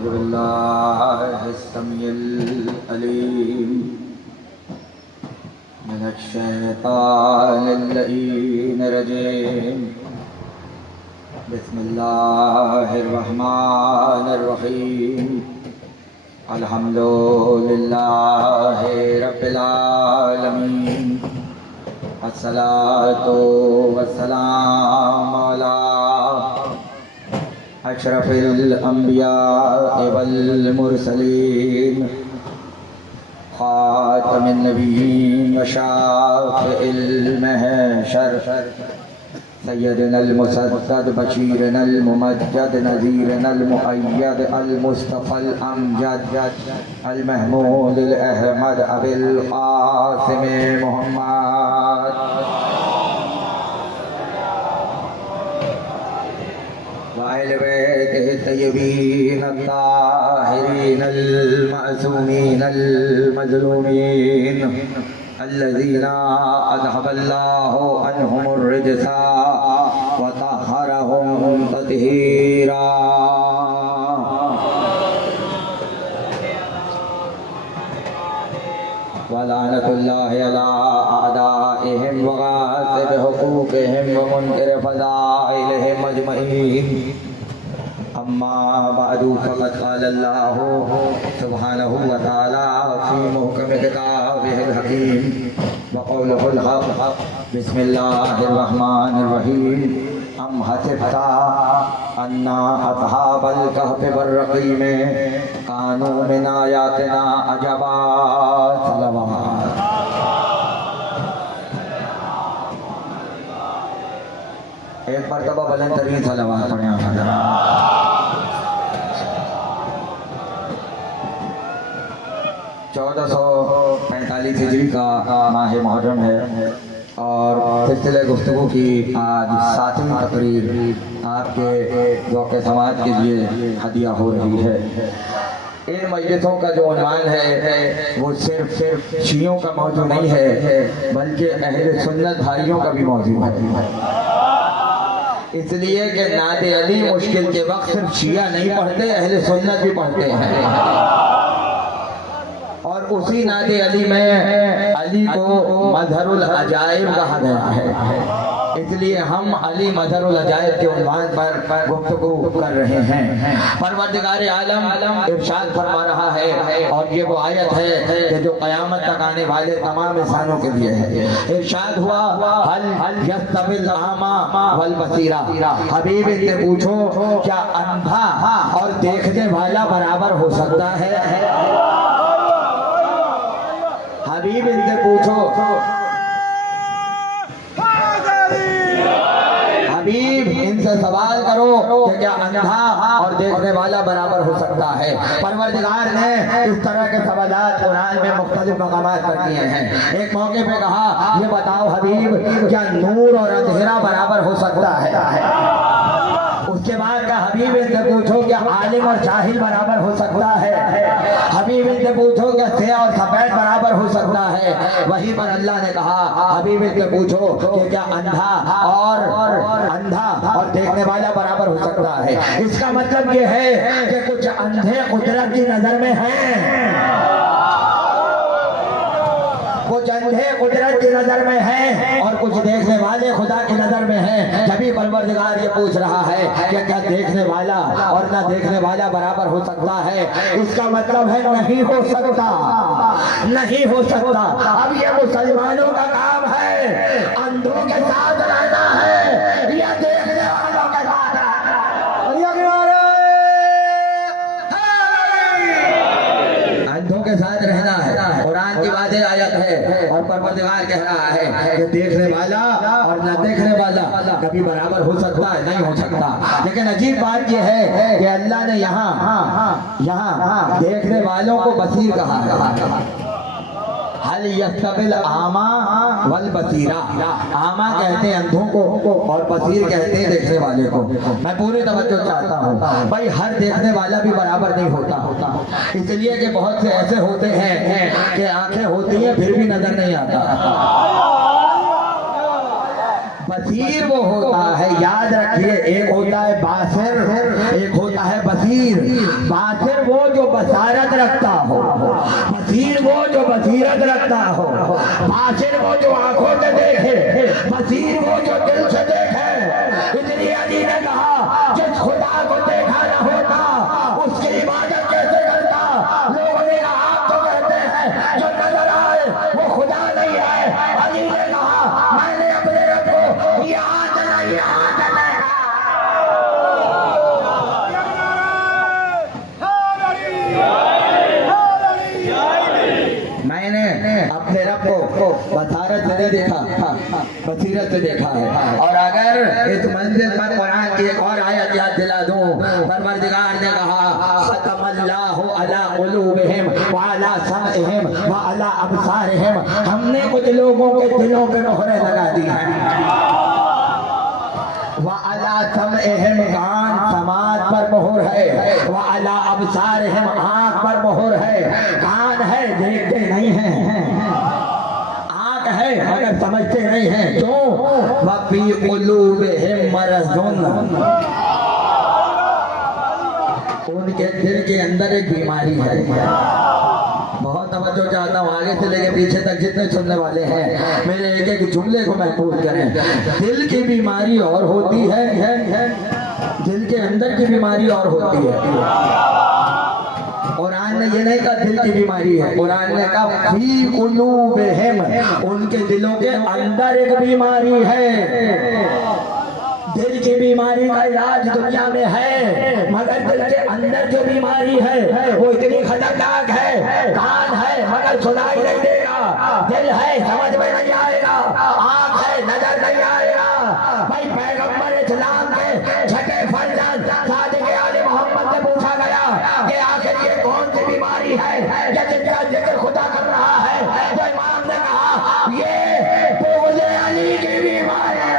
अऊज़ु बिल्लाहि समीइल अलीम मिनश शैतानिर रजीम। बिस्मिल्लाहिर रहमानिर रहीम। अल्हम्दुलिल्लाहि रब्बिल आलमीन। अस्सलातु वस्सलामु अला अशरफिल अंबिया वल मुरसलीन खातमिन नबिय्यीन व शाफ़िइल महशर सय्यदुनल मुसद्दद बशीरुल मुमज्जद नज़ीरुल मुअय्यद अल मुस्तफ़ल अमजद अल महमूदुल अहमद अबिल क़ासिम मुहम्मद वाइल बैतिहि तय्यबीन अत्ताहिरीन अल मासूमीन अल मज़लूमीन अल्लज़ीना अज़हबल्लाहु अन्हुमुर रिजसा व तहहरहुम तत्हीरा। व लानतुल्लाहि अला अअदाइहिम व गासिब हुकूकिहिम व मुनकिर फ़ज़ाइलिहिम अजमईन। अम्मा बअदु फ़क़द क़ाल अल्लाहु सुब्हानहु व तआला फ़ी मुहकम किताबिहिल हकीम व क़ौलुहुल हक़। बिस्मिल्लाहिर रहमानिर रहीम। अम हसिबता अन्ना अस्हाबल कहफ़ वर रक़ीम कानू मिन आयातिना अजबा। सलावत। एक मरतबा बुलंद तरीन सलावत पढ़ें। 1445 हिजरी का माह मुहर्रम है और सिलसिले गुफ्तगू की आज 7वीं तकरीर आपके ज़ौक़ समाज के लिए हदिया हो रही है। इन मजलिसों का जो उन्वान है वो सिर्फ शियों का मौजू नहीं है बल्कि अहले सुन्नत भाइयों का भी मौजू है। इसलिए कि नाते अली मुश्किल के वक्त सिर्फ शिया नहीं पढ़ते, अहले सुन्नत भी पढ़ते हैं। और उसी नाते अली में अली को मज़हरुल अजाइब कहा गया है। इसलिए हम अली मज़हरुल अजाइब के उन्वान पर गुफ्तगू कर रहे हैं। परवरदिगार आलम इरशाद फरमा रहा है और ये वो आयत है कि जो क़यामत तक आने वाले तमाम इंसानों के लिए है। इरशाद हुआ हल यस्तविल अमा वल बसीरा। हबीब इनसे पूछो क्या अंधा और देखने वाला बराबर हो सकता है? हबीब इनसे पूछो, हबीब इनसे सवाल करो कि क्या अंधा और देखने वाला बराबर हो सकता है? परवरदिगार ने इस तरह के सवालात कुरान में मुख्तलिफ मकामात पर किए हैं। एक मौके पे कहा ये बताओ हबीब क्या नूर और अंधेरा बराबर हो सकता है? उसके बाद का हबीब इनसे पूछो क्या आलिम और जाहिल बराबर हो सकता है? हबीब इनसे पूछो क्या स्याह और सफेद बराबर हो सकता है? वहीं पर अल्लाह ने कहा हबीब इनसे पूछो कि क्या अंधा और देखने वाला बराबर हो सकता है? इसका मतलब ये है कि कुछ अंधे कुदरत की नजर में हैं, कुछ अंधे कुदरत की नजर में हैं और कुछ देखने वाले खुदा की नजर में हैं। जभी परवरदिगार ये पूछ रहा है कि क्या देखने वाला और ना देखने वाला बराबर हो सकता है? इसका मतलब है नहीं हो सकता, नहीं हो सकता। अब ये मुसलमानों का काम है अंधों के साथ रहना है या देखने वालों के साथ रहना है? अंधों के साथ रहना है। कुरान की वाज़ेह आयत है और परवरदिगार कह रहा है कि देखने वाला और न देखने वाला कभी बराबर हो सकता है? नहीं हो सकता। लेकिन अजीब बात यह है कि अल्लाह ने यहाँ देखने वालों को बसीर कहा है। हल यस्तविल आमा वल बसीरा। आमा कहते हैं अंधों को और बसीर कहते हैं देखने वाले को। मैं पूरी तवज्जो चाहता हूँ भाई, हर देखने वाला भी बराबर नहीं होता। इसलिए कि बहुत से ऐसे होते हैं कि आंखें होती हैं फिर भी नजर नहीं आता। बसीर वो होता है, याद रखिए, एक होता है बासिर, एक होता है बसीर। बासिर वो जो बसारत रखता हो, बसीर वो जो बसीरत रखता हो। बासिर वो जो आंखों से देखे, बसीर वो जो दिल से देखे। इसलिए अली ने कहा जिस खुदा को देखा न होता उसकी इबादत कैसे करता। लोगों ने कहा आप तो कहते हैं जो नजर आए वो खुदा नहीं है। अली ने कहा मैंने अपने रब को याद नहीं मैंने अपने रब को बसारत से नहीं देखा, बसीरत से देखा है। और अगर इस मंजिल पर कुरान की एक और आयत याद दिला दूं, परवरदिगार ने कहा खतमल्लाहु अला कुलूबिहिम व अला समइहिम व अला अबसारिहिम, हमने कुछ लोगों के दिलों पे मोहरें लगा दी हैं। व अला समइहिम, कान समाज पर मोहर है। व अला अबसारिहिम, आंख पर मोहर है। कान है देखते नहीं हैं, आंख है मगर समझते नहीं हैं। क्यों? व फी कुलूबिहिम मरज़ुन, उनके दिल के अंदर एक बीमारी है। बहुत तवज्जो चाहता हूँ, आगे से लेके पीछे तक जितने सुनने वाले हैं मेरे एक एक जुमले को महफूज करें। दिल की बीमारी और होती है, दिल के अंदर की बीमारी और होती है। कुरान ने ये नहीं कहा दिल की बीमारी है, कुरान ने कहा फी कुलूबिहिम, उनके दिलों के अंदर एक बीमारी है। दिल की बीमारी का इलाज दुनिया में है, मगर दिल के अंदर जो बीमारी है वो इतनी खतरनाक है। कान है मगर सुनाई नहीं देगा, दिल है समझ में नहीं आएगा, आंख है नजर नहीं आएगा। भाई पैगंबर इस्लाम के छठे फर्जंद सादिक आले मोहम्मद से पूछा गया कि आखिर ये कौन सी बीमारी है या जिनका जिक्र खुदा कर रहा है, तो इमाम ने कहा ये बुग़्ज़ अली की बीमारी है।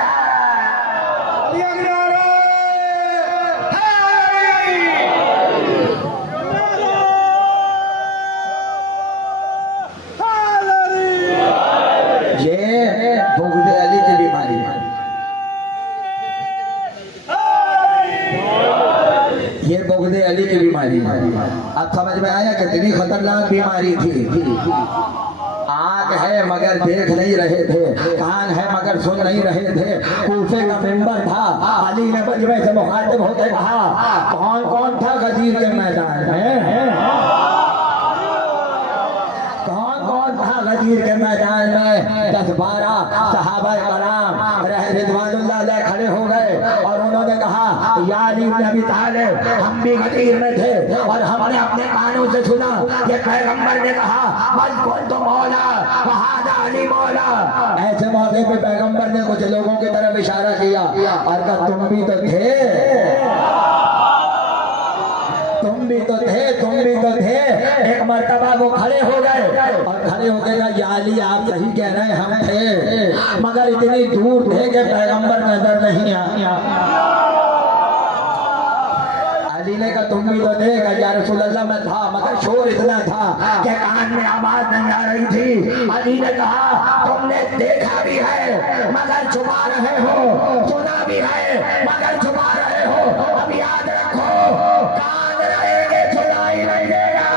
ये बुग़्ज़ अली की बीमारी है। अब समझ में आया कितनी खतरनाक बीमारी थी। आँख है मगर देख नहीं रहे थे, कान है मगर सुन नहीं रहे थे। कूफे का मिंबर था, अली ने मजमे से मुखातिब होते कहा कौन कौन था गदीर के मैदान में, गदीर के मैदान में 10-12 सहाबा कराम रिज़वानुल्लाह अलैहि खड़े हो गए और उन्होंने कहा या अली इब्न अबी तालिब, हम भी गदीर में थे और हमने अपने कानों से सुना कि पैगंबर ने कहा बल कौन तो मौला वहादा अली मौला। ऐसे मौके पे पैगंबर ने कुछ लोगों की तरफ इशारा किया और कहा तुम भी तो थे, तुम भी तो थे। एक मर्तबा वो खड़े हो गए और खड़े होके कहा या अली आप सही कह रहे हैं, हम थे मगर इतनी दूर थे कि पैगंबर नजर नहीं आया। अली ने कहा तुम भी तो थे, कहा या रसूल अल्लाह मैं था मगर शोर इतना था कि कान में आवाज नहीं आ रही थी। अली ने कहा तुमने देखा भी है मगर छुपा रहे हो, सुना भी है मगर छुपा रहे हो। अब याद रखो कान रहेंगे सुनाई नहीं देगा,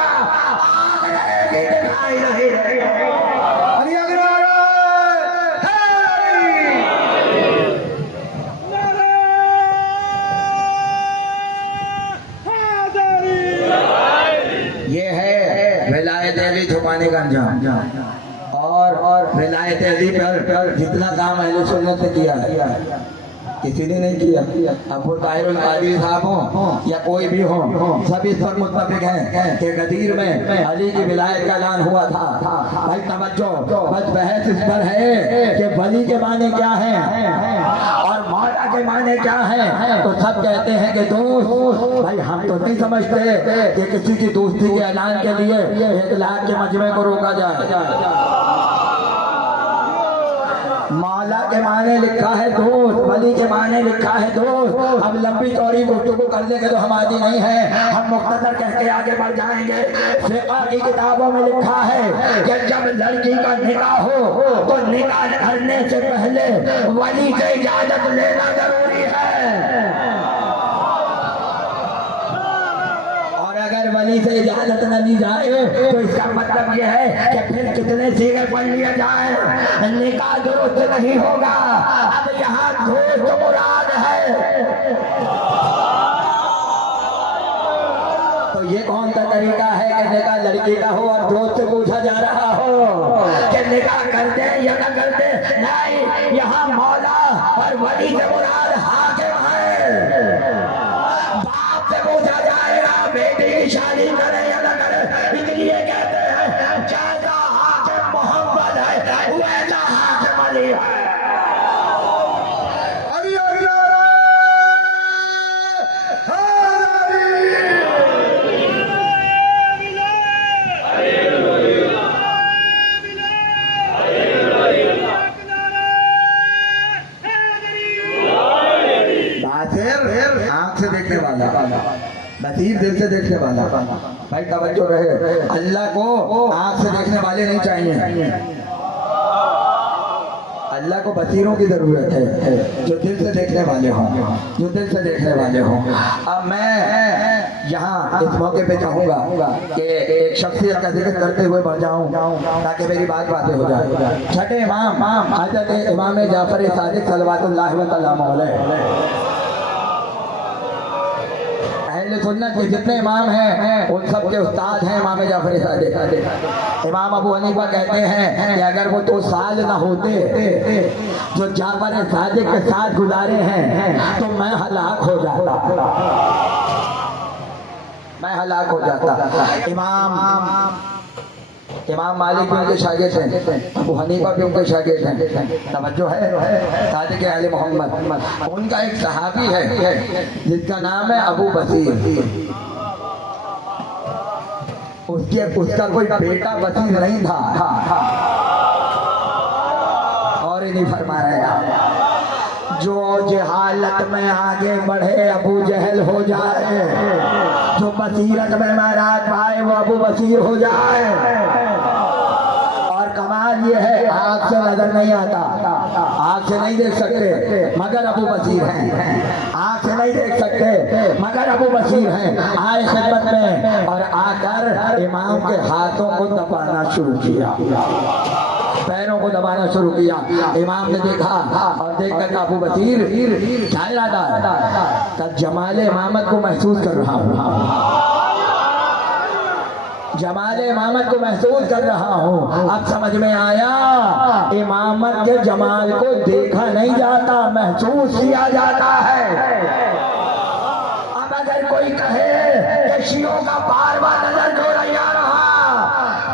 आँख रहेगी दिखाई नहीं देगा। ये है विलायत अली छुपाने का अंजाम। और विलायत अली पर जितना काम अहले सुन्नत ने किया है किसी ने नहीं किया। अबू ताहिरुल कादरी साहब हो या कोई भी हो, सब इस पर मुत्तफिक हैं कि गदीर में अली की विलायत का ऐलान हुआ था। भाई तवज्जो, बस बहस इस पर है कि वली के माने क्या हैं और मौला के माने क्या हैं। तो सब कहते हैं कि दोस्त, भाई हम तो नहीं समझते कि किसी की दोस्ती के ऐलान के लिए 1 लाख के मजमे को रोका जाए। मौला के माने लिखा है दोस्त, वली के माने लिखा है दोस्त। अब लंबी चौड़ी गुफ्तगू करने के तो हमारी नहीं है, हम मुख्तसर कह के आगे बढ़ जाएंगे। फिक़ह की किताबों में लिखा है कि जब लड़की का निकाह हो तो निकाह करने से पहले वली से इजाजत लेना जरूरी है। और अगर वली से इजाजत न ली जाए तो इसका मतलब यह है कि फिर कितने सीगे पढ़ लिया जाए, निकाह दुरुस्त नहीं होगा। अब यहाँ दोस्त मुराद है। तो ये कौन सा तरीका है कि निकाह लड़की का हो और दोस्त से पूछा जा रहा हो कि निकाह करते हैं या न करते? नहीं, यहाँ मौला और वली से मुराद हाकिम है। बाप से पूछा जाएगा बेटी की शादी करे या न करे, इसलिए कहते हैं जैसा हाकिम मोहम्मद है वैसा हाकिम अली है। आंख से देखने वाला, बसीर दिल से देखने वाला। भाई तवज्जो रहे, अल्लाह को आंख से देखने वाले नहीं चाहिए, अल्लाह को बसीरों की जरूरत है, जो दिल से देखने वाले हों, जो दिल से देखने वाले हों। अब मैं यहाँ इस मौके पे चाहूँगा कि एक शख्सियत का जिक्र करते हुए बढ़ जाऊँ ताकि मेरी बातें हो जाए। छठे इमाम हज़रत इमाम जाफर सादिक सल्लल्लाहु अलैहि वसल्लम सुन्नत के जितने इमाम हैं उन सब के उस्ताद हैं इमाम जाफर सादिक। इमाम अबू हनीफा कहते हैं कि अगर वो 2 साल ना होते जो जाफर सादिक के साथ गुजारे हैं तो मैं हलाक हो जाता, मैं हलाक हो जाता। इमाम मालिक भी उनके शागिर्द हैं, अबू हनीफा भी उनके शागिर्द हैं। तवज्जो है, सादिक आले मोहम्मद। उनका एक सहाबी है जिसका नाम है अबू बसीर। उसका कोई बेटा बसीर नहीं था। और नहीं फरमाया जो जहालत में आगे बढ़े अबू जहल हो जाए, जो बसीरत में महराज पाए वो अबू बसीर हो जाए। और कमाल ये है आँख से नजर नहीं आता, आँख से नहीं देख सकते मगर अबू बसीर हैं, आँख से नहीं देख सकते मगर अबू बसीर हैं। आए खिदमत में और आकर इमाम के हाथों को दबाना शुरू किया, पैरों को दबाना शुरू किया। इमाम ने देखा और देखकर अबू बसीर क्या इरादा है? तब जमाले इमामत को महसूस कर रहा हूँ, जमाले इमामत को महसूस कर रहा हूँ। अब समझ में आया इमामत के जमाल को देखा नहीं जाता, महसूस किया जाता है। अब अगर कोई कहे कि शियों का बार बार नजर क्यों नहीं आ रहा,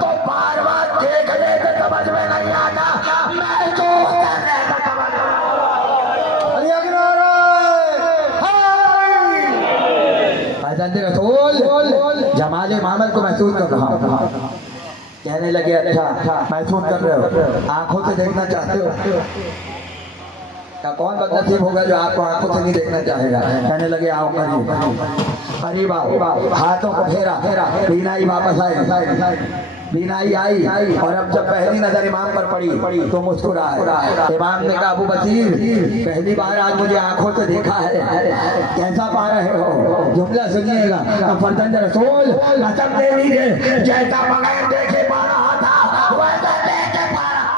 तो बार बार देखने से समझ में नहीं आता, महसूस करने से समझ जमाले इमामत को महसूस कर रहा हूँ। कहने लगे अच्छा महसूस कर रहे हो, आंखों से देखना चाहते हो? क्या कौन बदनसीब होगा जो आपको आंखों से नहीं देखना चाहेगा? कहने लगे आओ करीब, करीब आओ। हाथों को फेरा, बीनाई वापस आई, बीनाई आई। और अब जब पहली नजर इमाम पर पड़ी तो मुस्कुराए। इमाम ने कहा अबू बसीर पहली बार आज मुझे आंखों से देखा है, कैसा पा रहे हो? जुमला सुनिएगा। तो फर्जंद रसूल कसम दे लीजिए जैसा बगैर देखे पा रहा था वैसा देखे पा रहा।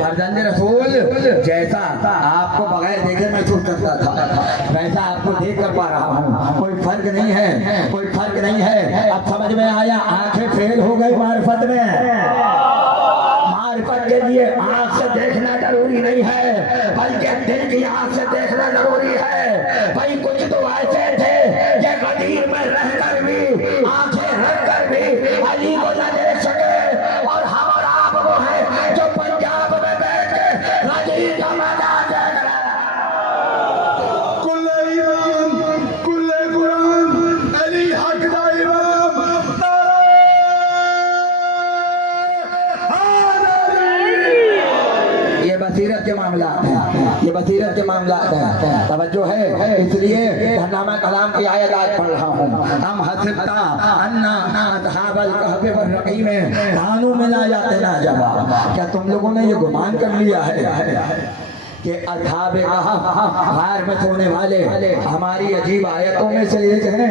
फर्जंद रसूल जैसा आपको बगैर देखे महसूस करता था वैसा आपको देख कर पा रहा हूँ, कोई फर्क नहीं है, कोई फर्क नहीं है। अब समझ में आया आंखें फेल हो गई मारिफत में। मारिफत के लिए आंख से देखना जरूरी नहीं है बल्कि दिल की आंख से देखना जरूरी है। भाई कुछ तो ऐसे थे ये गदीर में रहकर भी आंखें रखकर भी अली को न देख सके, और हम और आप वो है जो पंजाब में बैठ के गदीर का मैदान देख रहे हैं। कुल्ले ईमान कुल्ले कुरान अली हक मामला है, ये बसीरत के मामला है। तवज्जो है, इसलिए नामा कलाम की आयत आज पढ़ रहा हूँ। हम हसिबता अन्ना असहाबल कहफ वरक़ीम में कानू में ला यातना जवाब, क्या तुम लोगों ने ये गुमान कर लिया है कि असहाबे कहफ गार में सोने वाले हमारी अजीब आयतों में से एक हैं?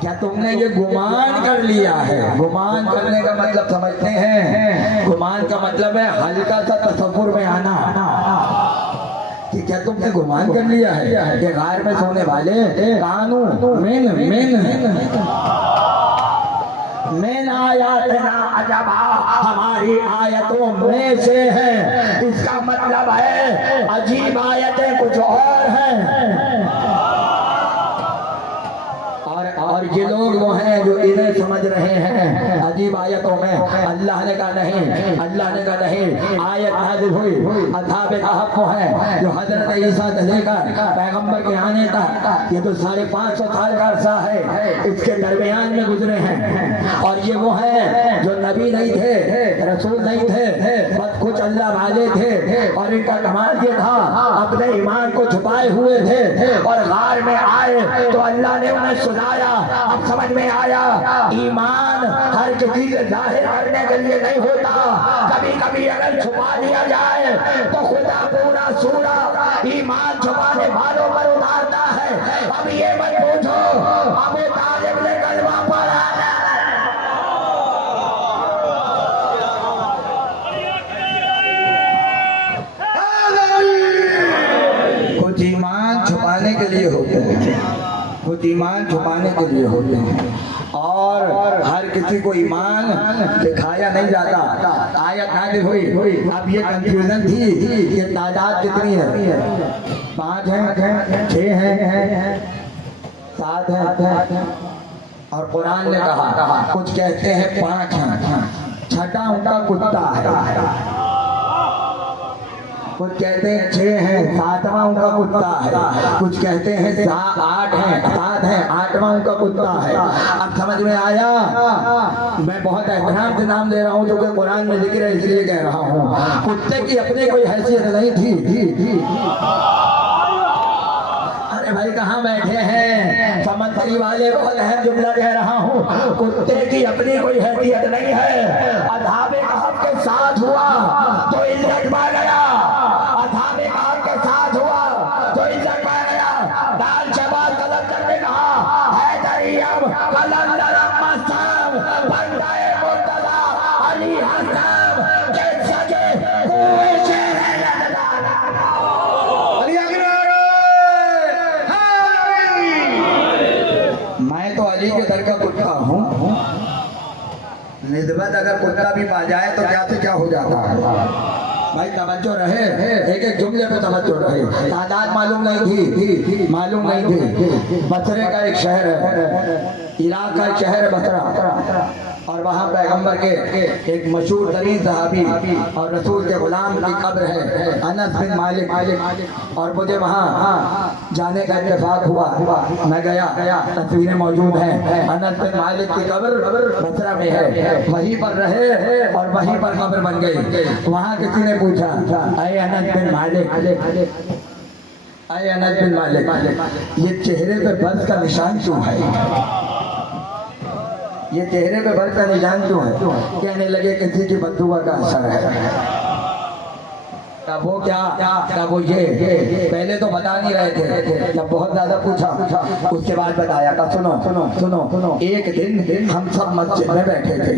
क्या तुमने ये गुमान कर लिया है? गुमान करने का मतलब समझते हैं? गुमान का मतलब है हल्का सा तसव्वुर में आना कि क्या तुमने गुमान कर लिया है कि गार में सोने वाले कानू मेन आयातना अजबा, हमारी आयतों में से है। इसका मतलब है अजीब आयतें कुछ और हैं। और ये लोग वो हैं जो इन्हें समझ रहे हैं अजीब आयतों में। अल्लाह ने कहा नहीं, अल्लाह ने कहा नहीं, आयत नाज़िल हुई असहाबे कहफ को है जो हजरत ईसा से लेकर पैगंबर के आने तक, ये तो 550 साल का अरसा है, इसके दरमियान में गुजरे हैं। और ये वो हैं जो नबी नहीं थे, रसूल नहीं थे, बस कुछ अल्लाह वाले थे। और इनका कमाल ये था, अपने ईमान को छुपाए हुए थे और गार में आए तो अल्लाह ने उन्हें सुनाया। अब समझ में आया, ईमान हर किसी से जाहिर करने के लिए नहीं होता। कभी कभी अगर छुपा दिया जाए तो खुदा पूरा सूरा ईमान छुपाने वालों पर उतारता है। अब ये मत पूछो अबू तालिब ने कलमा पढ़ा, कुछ ईमान छुपाने के लिए होते हैं, कुछ ईमान छुपाने के लिए होते हैं। और हर किसी को ईमान दिखाया नहीं जाता। आयत नाज़िल हुई, अब ये कंफ्यूजन थी कि तादाद कितनी है, 5 हैं, 6 हैं, 7 हैं। और कुरान ने कहा, कुछ कहते हैं 5 हैं, 6ठा उनका कुत्ता है। कुछ कहते हैं 6 हैं, 7वां उनका कुत्ता है। कुछ कहते हैं 8 हैं, 7 हैं, 8वां उनका कुत्ता है। अब समझ में आया? मैं बहुत एहतराम से नाम दे रहा हूँ जो कि कुरान में जिक्र है, इसलिए कह रहा हूँ। कुत्ते की अपनी कोई हैसियत नहीं थी। अरे भाई कहाँ बैठे हैं? समंदरी वाले बहुत अहम जुमला कह रहा हूँ। कुत्ते की अपनी कोई हैसियत नहीं है। असहाबे कहफ के साथ हुआ तो इज्जत पा गया, असहाबे कहफ के साथ हुआ तो इज्जत पा गया। दाल शबाज कलम करके कहा है दरियम कलंदर मस्तम बंदाए मुर्तजा अली हसन के सजे कुएं से मैं तो अली के दर का कुत्ता हूँ। निस्बत अगर कुत्ता भी पा जाए तो क्या से क्या हो जाता है। भाई तवज्जो रहे, एक एक जुमले पे तवज्जो रहे। तादाद मालूम नहीं थी, मालूम नहीं थी। बसरे का एक शहर है, इराक का एक शहर है बसरा, और वहाँ पैगंबर के एक मशहूर तरीन सहाबी और रसूल के गुलाम की कब्र है, अनस बिन मालिक। और मुझे वहाँ जाने का इत्तेफाक हुआ, मैं गया, तस्वीरें मौजूद हैं। अनस बिन मालिक की कब्र बसरा में है, वहीं पर रहे और वहीं पर कब्र बन गई। वहाँ किसी ने पूछा, अरे अनस बिन मालिक, अरे अनस बिन मालिक, ये चेहरे पे बर्फ का निशान क्यों है? ये चेहरे पे बर्फ का निशान क्यों है? कहने लगे किसी की बददुआ का असर है। तब वो क्या, तब वो ये पहले तो बता नहीं रहे थे, जब बहुत ज्यादा पूछा उसके बाद बताया। का सुनो, एक दिन हम सब मस्जिद में बैठे थे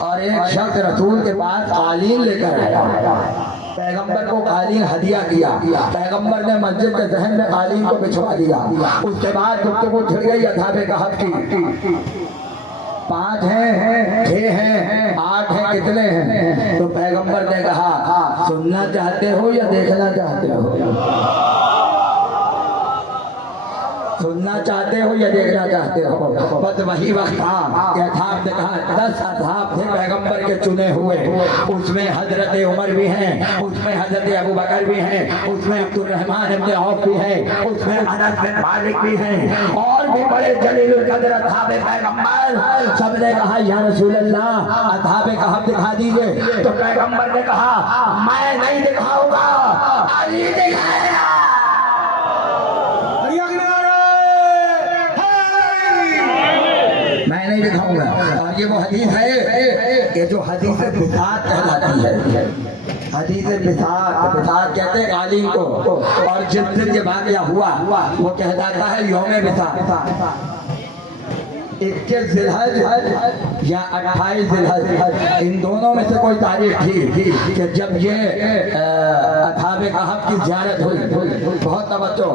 और एक शख्स रसूल के पास कालीन लेकर आया। पैगंबर को कालीन हदिया किया, पैगंबर ने मस्जिद के जहन में कालीन को बिछवा दिया। उसके बाद गुफ्तगू छिड़ गई असहाबे कहफ की। 5 हैं, 6 हैं, 8 हैं, कितने हैं? तो पैगंबर ने कहा, सुनना चाहते हो या देखना चाहते हो? सुनना चाहते हो या देखना चाहते हो? बस वही वक्त था कि अथाब ने कहा 10 अथाब थे पैगंबर के चुने हुए, उसमें हजरत उमर भी हैं, उसमें हजरत अबू बकर भी हैं, उसमें अब्दुल रहमान इब्न औफ भी हैं, उसमें अनस बिन मालिक भी हैं और भी बड़े जलीलुल कद्र अथाब पैगंबर। सबने कहा या रसूल अल्लाह अथाब कहाँ दिखा दीजिए। तो पैगंबर ने कहा मैं नहीं दिखाऊंगा, अली दिखाएगा। मैं नहीं दिखाऊंगा। और ये वो हदीस है कि जो हदीस बिसात कहलाती है। हदीस बिसात, बिसात कहते हैं कालीन को। और जिस दिन ये वाक़या हुआ वो कहलाता है यौम बिसात। 21 जिलहज या 28 जिलहज, इन दोनों में से कोई तारीख थी कि जब ये अथाब कहफ की ज़ियारत हुई। बहुत तवज्जो।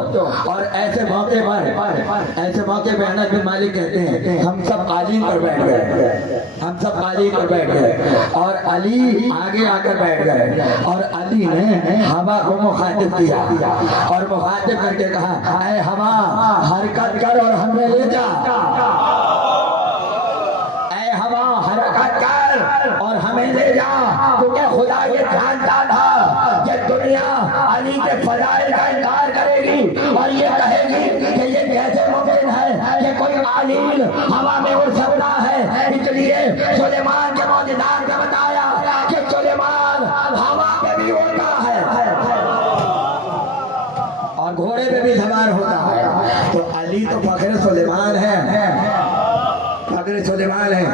और ऐसे मौके पर अनस बिन मालिक कहते हैं हम सब कालीन पर बैठ गए, हम सब कालीन पर बैठ गए और अली आगे आकर बैठ गए और अली ने हवा को मुखातिब किया और मुखातिब करके कहा ऐ हवा हरकत कर और हमें ले जा, और हमें ले जा। क्योंकि खुदा ये जानता था कि दुनिया अली के फजाइल का इनकार करेगी और ये कहेगी कि ये कैसे मुमकिन है कि कोई आलीम हवा में उड़ सकता है। इसलिए सुलेमान के मौजूदार ने बताया कि सुलेमान हवा में भी उड़ता है और घोड़े पे भी सवार होता है। तो अली तो फखर सुलेमान है, फखर सुलेमान है।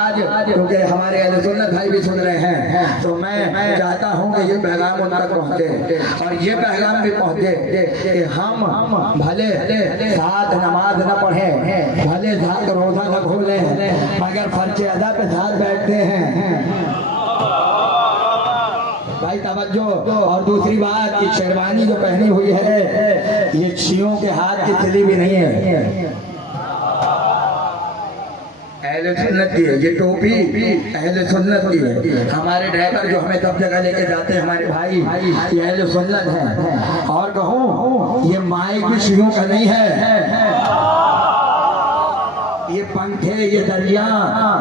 आज क्योंकि हमारे अहले सुन्नत भाई भी सुन रहे हैं तो मैं चाहता हूं कि ये पैगाम उन तक पहुंचे और ये पैगाम भी पहुंचे कि हम भले साथ नमाज न पढ़ें, भले साथ रोजा न खोलें, मगर फर्ज अदा पे साथ बैठते हैं। भाई तवज्जो। और दूसरी बात, ये शेरवानी जो पहनी हुई है ये शियों के हाथ की सिली भी नहीं है, अहले सुन्नत की है। ये टोपी अहले सुन्नत की है। हमारे ड्राइवर जो हमें सब जगह लेके जाते हैं हमारे भाई, ये अहले सुन्नत है। और कहूँ ये माइक भी शियों का नहीं है, ये पंखे, ये दरिया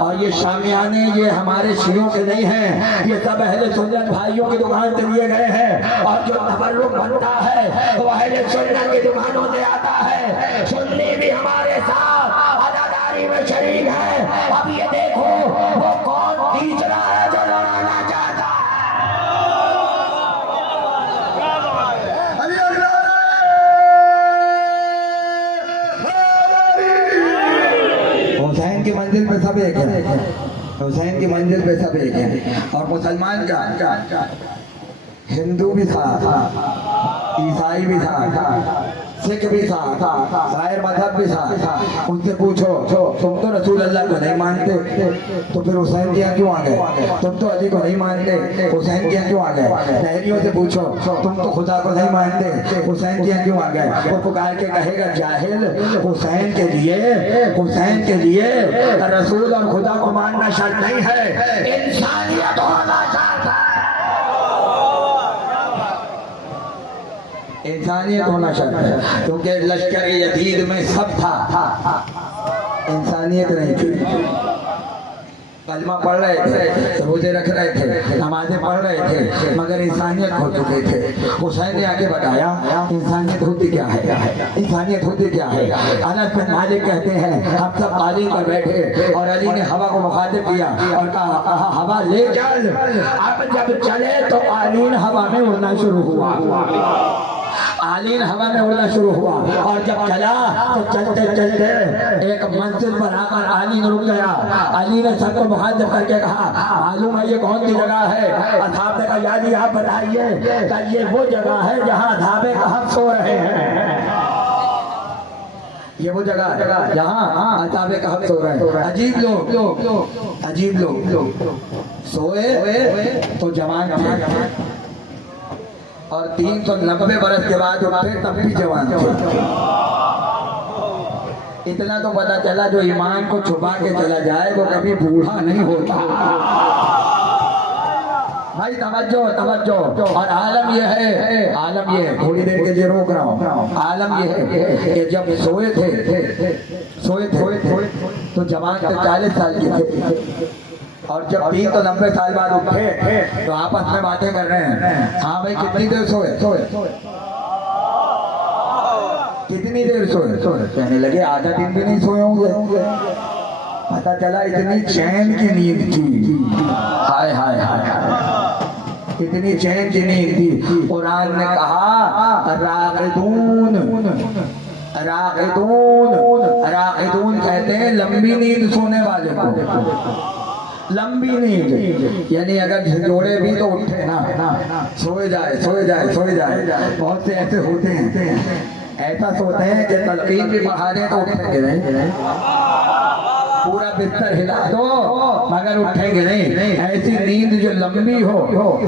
और ये शामियाने ये हमारे शियों के नहीं हैं। ये सब अहले सुन्नत भाइयों की दुकान से लिए गए हैं। और जो तबर्रुक बनता है वो अहले सुन्नत की दुकानों से आता है। सुन्नी भी हमारे साथ अदादारी में शरीक है। अब ये देखो वो कौन तीसरा है जो लड़ाना चाहता है। हुसैन की मंजिल पे सब एक है, हुसैन की मंजिल पे सब एक है। और मुसलमान का हिंदू भी था, ईसाई भी था, सिख भी था, गायर मजहब भी था। उनसे पूछो तुम तो रसूल अल्लाह को नहीं मानते तो फिर हुसैन के यहाँ क्यों आ गए? तुम तो अली को नहीं मानते, हुसैन के यहाँ क्यों आ गए? लहरियों से पूछो तुम तो खुदा को नहीं मानते, हुसैन के यहाँ क्यों आ गए? वो पुकार के कहेगा जाहिल, हुसैन के लिए रसूल और खुदा को मानना शर्त नहीं है, इंसानियत होना चाहता है। इंसानियत होना शर्त है। क्योंकि लश्कर यजीद में सब था, इंसानियत नहीं थी। कलमा पढ़ रहे थे, रोजे रख रहे थे, नमाजें पढ़ रहे थे, मगर इंसानियत खो चुके थे। हुसैन ने आगे बताया इंसानियत होती क्या है, इंसानियत होती क्या है। अनस बिन मालिक कहते हैं हम सब कालीन पर बैठे और अली ने हवा को मुखातिब किया और कहा हवा ले चल। अब जब चले तो कालीन हवा में उड़ना शुरू हुआ, कालीन हवा में उड़ना शुरू हुआ। और जब चला तो चलते चलते एक मंजिल पर आकर कालीन रुक गया। अली ने सबको मुखातिब करके कहा मालूम है ये कौन सी जगह है? असाब ने कहा यादी आप बताइए। ये वो जगह है जहाँ असाबे कहफ सो रहे हैं, ये वो जगह जहाँ असाबे कहफ सो रहे हैं। अजीब लोग सोए तो जवान थे और 390 बरस के बाद उठे तब भी जवान थे। इतना तो पता चला जो ईमान को छुपा के चला जाए वो कभी बूढ़ा नहीं होता। भाई तवज्जो तवज्जो। और आलम ये है थोड़ी देर के लिए रोक रहा हूँ। आलम ये है कि जब सोए थे तो जवान थे 40 साल के थे, और जब 3 तो 90 साल बाद उठे तो आपस में बातें कर रहे हैं। हाँ भाई कितनी देर सोए, कितनी देर सोए? कहने लगे आधा दिन भी नहीं सोए होंगे। पता चला इतनी चैन की नींद थी। हाय हाय हाय हाय, इतनी चैन की नींद थी। कुरान ने कहा राक़िदून, राक़िदून, राक़िदून कहते हैं लंबी नींद सोने वाले को। लंबी नींद यानी अगर झिझोड़े भी तो उठे ना, सोए जाए। बहुत से ऐसे होते हैं, ऐसा सोते हैं कि तलकीन भी पढ़ा दे तो उठेंगे नहीं, पूरा बिस्तर हिला दो मगर उठेंगे नहीं। ऐसी नींद जो लंबी हो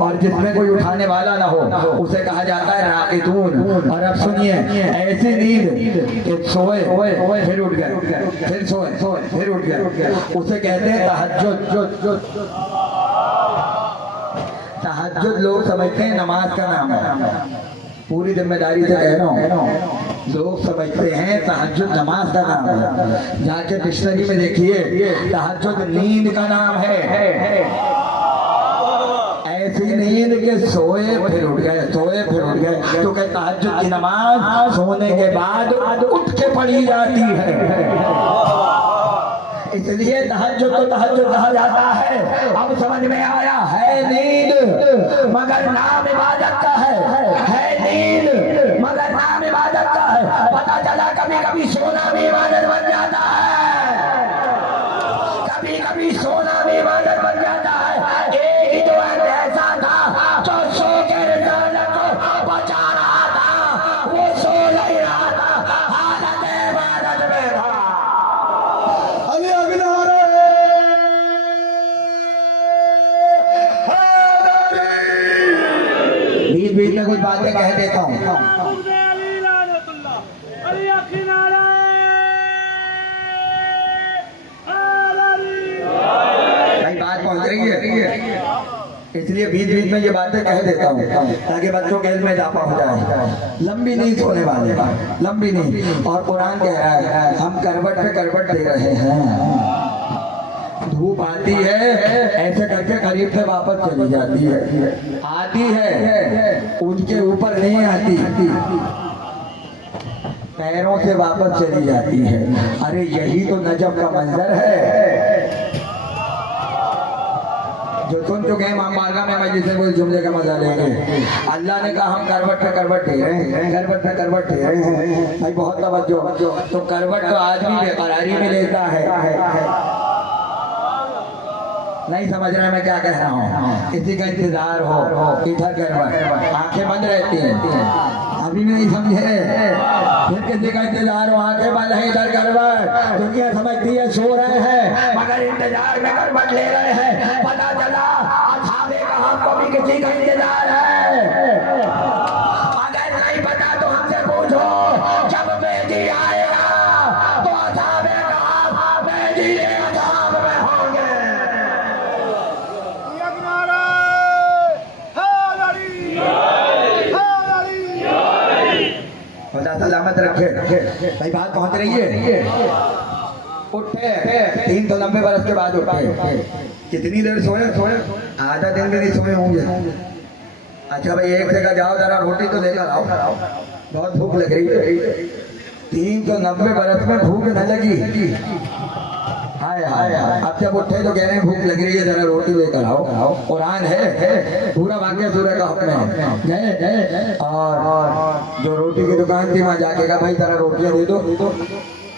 और जिसमें कोई उठाने वाला ना हो उसे कहा जाता है राक़िदून। और अब सुनिए, ऐसी नींद कि सोए फिर उठ गए, फिर सोए फिर उठ गए, उसे कहते हैं तहज्जुद। तहज्जुद लोग समझते हैं नमाज का नाम है। पूरी जिम्मेदारी से कह रहा हूँ, लोग समझते हैं तहज्जुद नमाज का नाम है। जाके डिक्शनरी में देखिए, तहज्जुद नींद का नाम है। ऐसी नींद के सोए फिर उठ गए, तो क्या तहज्जुद की नमाज सोने के बाद उठ के पढ़ी जाती है। इसलिए तहज्जुद तो तहज्जुद कहा जाता है। अब समझ में आया, है नींद मगर नाम इबादत का है नींद मगर नाम इबादत का है। पता चला कभी कभी सोना भी इबादत बन जाता है, कभी कभी सोना भी इबादत बन जाता है। एक ही तो ऐसा था जो सो के रिसालत को बचा रहा था, वो सो नहीं रहा था, हालत इबादत में था। बीच में कुछ बातें कह देता हूँ। बात पहुंच रही है, इसलिए बीच में ये बातें कह देता हूँ ताकि बच्चों के दिल में इजाफा हो जाए। लंबी नींद सोने वाले, लंबी नींद। और कुरान कह रहा है हम करवट पे करवट दे रहे हैं। धूप आती है ऐसे करके करीब से वापस चली जाती है, आती है उनके ऊपर नहीं आती, पैरों से वापस चली जाती है। अरे यही तो नजब का मंजर है जो सुन चुके हैं। मालगा में मस्जिद से कोई जुमले का मजा लेंगे। अल्लाह ने कहा हम करवट पे करवट दे रहे हैं, करवट पे करवट दे रहे हैं। भाई बहुत तवज्जो। तो करवट तो आदमी बेकरारी में लेता है। नहीं समझ रहे मैं क्या कह रहा हूँ? किसी का इंतजार हो, इधर करवट, आंखें बंद रहती हैं। अभी भी नहीं समझे? फिर किसी का इंतजार हो, आंखें बंद है, इधर करवट। दुनिया समझती है सो रहे हैं मगर इंतजार में करवट ले रहे हैं। पता चला असाबे कहफ को भी किसी का इंतजार है। अगर नहीं पता तो हमसे पूछो, जब मेहदी आएगा तो असाबे कहफ मेहदी के असाब में होंगे। खुदा सलामत रखे। भाई बात पहुंच रही है। उठे 3 तो 90 बरस के बाद उठे। कितनी देर सोए? आधा दिन भी नहीं सोए होंगे। अच्छा भाई एक जगह जाओ, जरा रोटी तो लेकर आओ, बहुत भूख लग रही है। 3 तो 90 बरस में भूख न लगी। हाय हाय, अब जब उठे तो कह रहे हैं भूख लग रही है, जरा रोटी लेकर आओ। कुरान है, पूरा वाक्य सूरह कहफ में गए और जो रोटी की दुकान थी वहां जाके कहा भाई जरा रोटियां दे दो।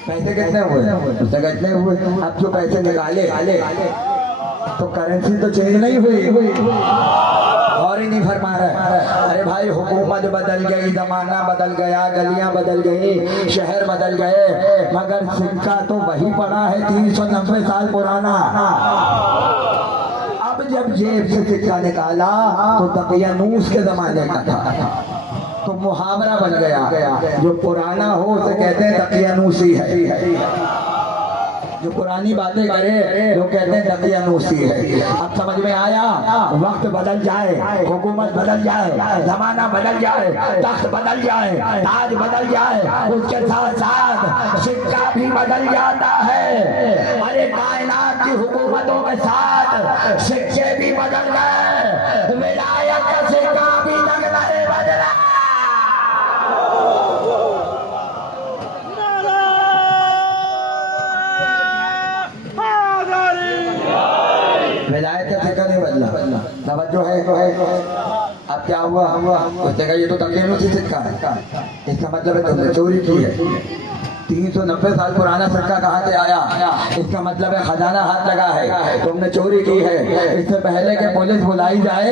पैसे कितने हुए? उससे कितने हुए? अब जो पैसे निकाले तो करेंसी तो चेंज नहीं हुई और ही नहीं फरमा रहा है। अरे भाई हुकूमत बदल गई, जमाना बदल गया, गलियां बदल गई, शहर बदल गए, मगर सिक्का तो वही पड़ा है 390 साल पुराना। अब जब जेब से सिक्का निकाला तो दकियानूस के जमाने का था, तो मुहावरा बन गया, जो पुराना हो उसे कहते हैं दकियानूसी है। जो पुरानी बातें करे लोग कहते हैं दकियानूसी है। अब समझ में आया, वक्त बदल जाए, हुकूमत बदल जाए, जमाना बदल जाए, तख्त बदल जाए, ताज बदल जाए, उसके साथ साथ सिक्का भी बदल जाता है। अरे कायनात की हुकूमतों के साथ सिक्के भी बदल गए, विलायत का सिक्का भी नहीं बदला। विलायत का सिक्का नहीं बदला, तवज्जो है तो है। अब क्या हुआ, उसने कहा ये तो दकियानूसी सिक्का है, इसका मतलब है तुमने चोरी की है। 390 साल पुराना सिक्का कहाँ से आया? इसका मतलब है खजाना हाथ लगा है, तुमने चोरी की है। इससे पहले कि पुलिस बुलाई जाए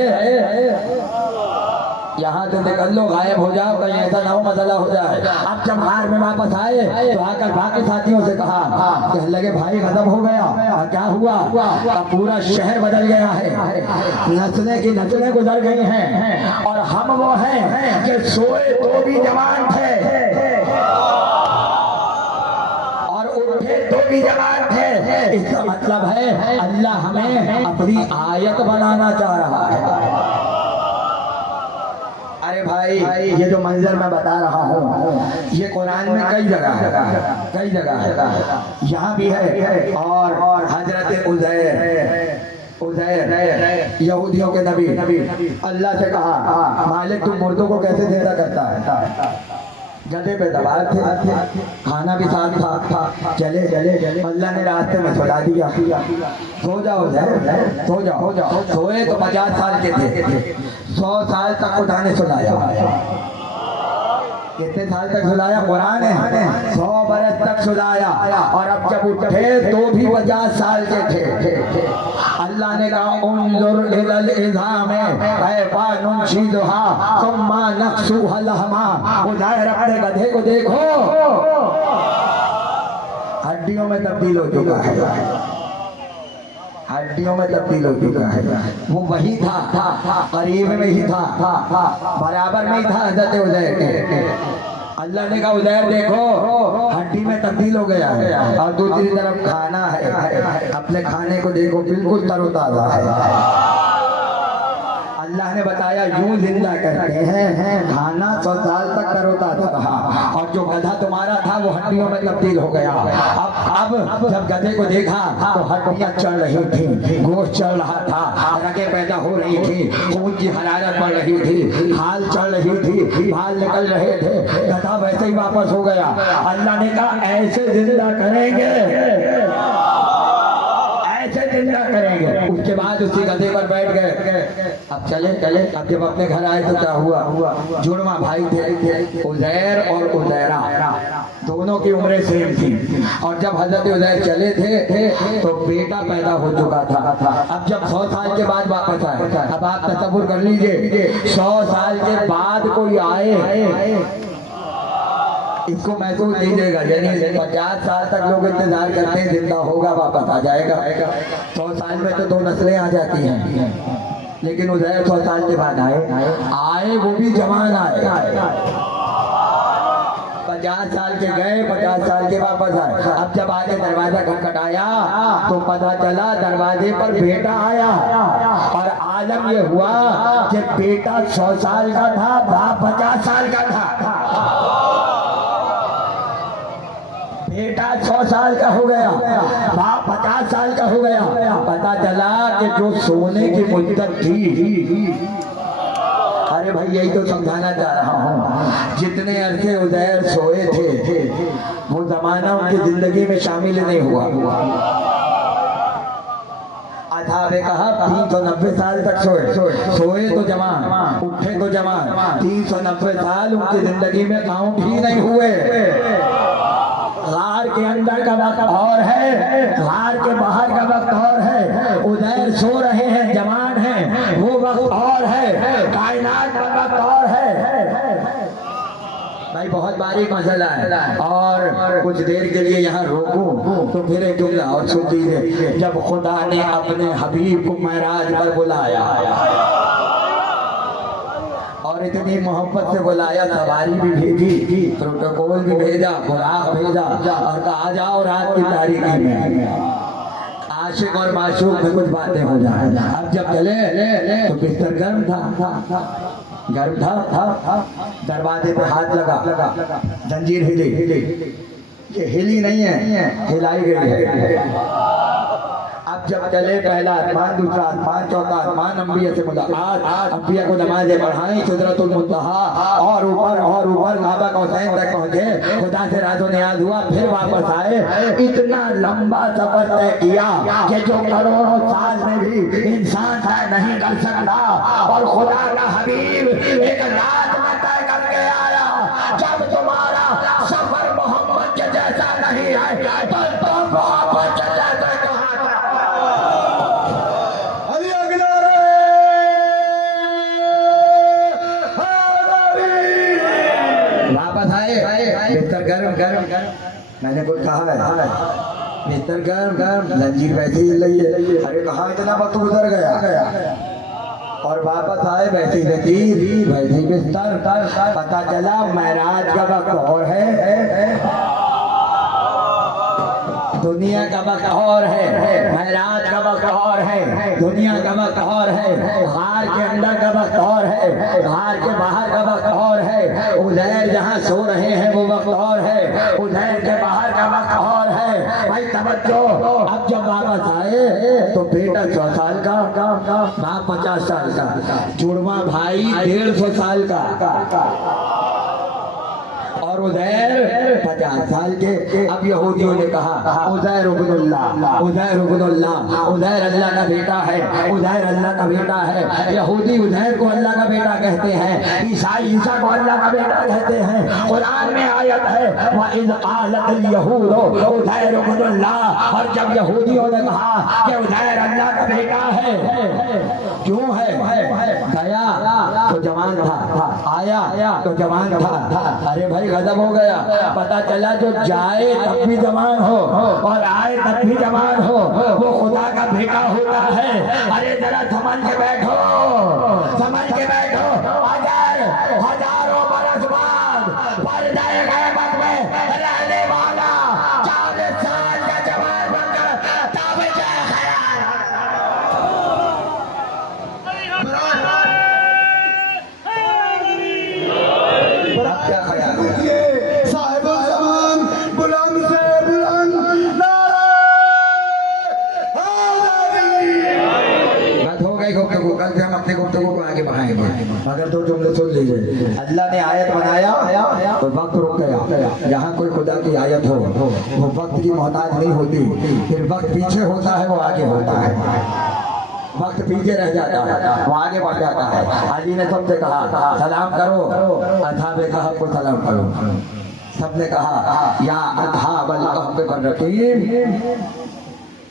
यहाँ से निकल लो, गायब हो जाओ, कहीं ऐसा ना हो मसला हो जाए। अब जब कार में वापस आए तो आकर बाकी साथियों से कहा, कहने लगे भाई खत्म हो गया। क्या हुआ? अब पूरा शहर बदल गया है, नस्लें की नस्लें गुजर गई हैं और हम वो हैं कि सोए तो भी जवान थे और उठे तो भी जवान थे। इसका मतलब है अल्लाह हमें अपनी आयत बनाना चाह रहा है। अरे भाई ये जो मंजर मैं बता रहा हूँ ये कुरान में कई जगह है, यहाँ भी है। और हजरत उज़ैर यहूदियों के नबी अल्लाह से कहा, मालिक तू मुर्दों को कैसे जिंदा करता है? गधे पे दबाए थे, खाना भी साथ था, चले अल्लाह ने रास्ते में सुला दिया। सो जाओ सो जाओ। सोए तो 50 साल के थे, 100 साल तक खुदा ने सुलाया। कितने साल तक सुलाया? कुरान है 100 बरस तक सुलाया। और अब जब उठे तो भी 50 साल के थे। अल्लाह ने कहा उन्जुर इलल इज़ामे कैफा नुनशिजुहा सुम्मा नक्सुहा लहमा। उधर अपने गधे को देखो, हड्डियों में तब्दील हो चुका है, हड्डियों में तब्दील हो चुका है। वो वही था, करीब में ही था, बराबर में ही था हज़रत उज़ैर के। अल्लाह ने कहा उज़ैर देखो हड्डी में तब्दील हो गया है। और दूसरी तरफ खाना है, अपने खाने को देखो बिल्कुल तरोताजा है। अल्लाह ने बताया यूं जिंदा करते हैं, खाना 100 साल तक तरोताजा रहा और जो गधा तुम्हारा था वो हड्डियों में तब्दील हो गया। अब जब गधे को देखा तो हड्डियां चढ़ रही थी, गोश्त चढ़ रहा था, रगें पैदा हो रही थी, खून की हरारत बढ़ रही थी, खाल चढ़ रही थी, बाल निकल रहे थे। गधा वैसे ही वापस हो गया। अल्लाह ने कहा ऐसे जिंदा करेंगे, ऐसे जिंदा करेंगे। उसके बाद उसी गधे पर बैठ गए। अब चले। अब जब अपने घर आए तो क्या हुआ? जुड़वा भाई थे, उज़ैर और उज़ैरा, दोनों की उम्रें सेम थी। और जब हजरत उज़ैर चले थे तो बेटा पैदा हो चुका था। अब जब 100 साल के बाद वापस आए, अब आप तसव्वुर कर लीजिए 100 साल के बाद कोई आए, इसको महसूस कीजिएगा। यानी 50 साल तक लोग इंतजार करते हैं जिंदा होगा, वापस आ जाएगा। 100 साल में तो 2 नस्लें आ जाती हैं, लेकिन उज़ैर 100 साल के बाद आए, वो भी जवान आए। 50 साल के गए, 50 साल के वापस आए। अब जब आके दरवाजा खटखटाया तो पता चला दरवाजे पर बेटा आया। और आलम ये हुआ कि बेटा 100 साल का था, बाप 50 साल का था। बेटा 100 साल का हो गया, बाप 50 साल का हो गया। पता चला कि जो सोने की मुद्दत थी, अरे भाई यही तो समझाना चाह रहा हूँ, जितने अरसे उज़ैर सोए थे वो जमाना उनकी जिंदगी में शामिल नहीं हुआ। अठाबे कहा 390 साल तक सोए तो जवान, उठे तो जवान। 390 साल उनकी जिंदगी में काउंट ही नहीं हुए। गार के अंदर का वक्त और है, गार के बाहर का वक्त और है। उज़ैर सो रहे हैं, जवान हैं, वो वक्त और है, कायनात का वक्त और है। भाई बहुत बारीक मसला है। और कुछ देर के लिए यहाँ रोकूं तो फिर एक जुमला और सुन लीजिए। जब खुदा ने अपने हबीब को महराज पर बुलाया और और इतनी मोहब्बत से बुलाया, सवारी भी भेजी, प्रोटोकॉल भी भेजा, बुराक भेजा और कहा जाओ रात की तारीखी में आशिक और माशूक में कुछ बातें हो जाए। अब जब चले तो बिस्तर गर्म था, गर्म था। दरवाजे पे हाथ लगा, जंजीर हिली, ये हिली नहीं है, हिलाई गई है। अब जब चले पहला आसमान, दूसरा आसमान, चौथा आसमान, अंबिया से मुलाकात, अंबिया को नमाजें पढ़ाई, सिदरतुल मुंतहा और ऊपर काबा कौसैन तक पहुंचे। खुदा से राज़ो नियाज हुआ, फिर वापस आए। इतना लंबा सफर तय किया कि जो करोड़ों साल में भी इंसान तय नहीं कर सकता। और खुदा का हबीब एक रात में तय करके आया, जब तुम्हारा सफर मोहम्मद के जैसा नहीं है तो तुम मोहम्मद के जैसे वापस आए। बिस्तर गर्म, मैंने कुछ कहा है, बिस्तर गर्म, जंजीर वैसे ही लगी है। अरे कहाँ इतना वक्त गुजर गया। और वापस आए, वैसी लकीर, वैसी बिस्तर। पता चला महराज का वक्त और है, दुनिया का वक्त और है, महराज का वक्त और है, दुनिया का वक्त और है, हार के अंदर का वक्त और है, हार के बाहर का वक्त और है, उधर जहाँ सो रहे हैं वो वक्त और है, उधर के बाहर का वक्त और है। भाई तवज्जो। अब जब वापस आए तो बेटा 100 साल का, बाप 50 साल का, जुड़वा भाई 150 साल का और उज़ैर 50 साल के। अब यहूदियों ने कहा उज़ैर इब्नुल्लाह, उज़ैर अल्लाह का बेटा है, उज़ैर अल्लाह का बेटा है। यहूदी उज़ैर को अल्लाह का बेटा कहते हैं, ईसाई ईसा को अल्लाह का बेटा कहते हैं। कुरान में आयत है वइज़ क़ालतिल यहूद उज़ैर इब्नुल्लाह। और जब यहूदियों ने कहा कि उज़ैर अल्लाह का बेटा है, क्यों है? गया तो जवान था, आया तो जवान था। अरे भाई गजब हो गया। पता चला जो जाए तब भी जवान हो और आए तब भी जवान हो, वो खुदा का बेटा होता है। अरे जरा समझ के बैठो, समझ के बैठो। हजारों बरस बाद पर जाएगा मत में रहने वाला 40 साल का जवान बनकर तब क्या ख्याल है? साहिब ज़मान बुलंद से बुलंद नारा हैदरी। बात हो गई गुफ्तगू, कल से हम अपने गुफ्तगू को आगे बढ़ाएंगे। मगर दो जुमले सुन लीजिए। अल्लाह ने आयत बनाया तो वक्त रुक गया। जहाँ कोई खुदा की आयत हो वो वक्त की मोहताज नहीं होती। फिर वक्त पीछे होता है, वो आगे होता है। वक्त पीछे रह जाता है, वो आगे बढ़ जाता है। अली ने सबसे कहा सलाम करो, असहाबे कहफ को सलाम करो। सबने कहा या असहाबल कहफ पर रकीम,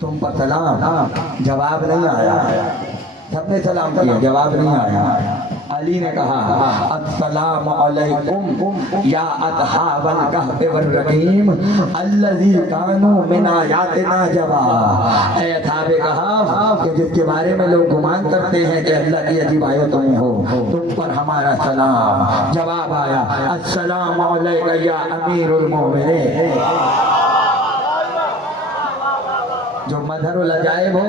तुम पर सलाम। जवाब नहीं आया। सबने सलाम किया, जवाब नहीं आया। अली ने कहा अस्सलामु अलैकुम या असहाबल कहफ वर रकीम अल्लज़ी कानू मिन आयातिना जवा। ऐ असहाबे कहफ कि जिसके बारे में लोग गुमान करते हैं कि अल्लाह की अजीब आयतों में हो, तुम पर हमारा सलाम। जवाब आया अस्सलामु अलैका या अमीरुल मोमिनीन। जो मदरुल अजाइब हो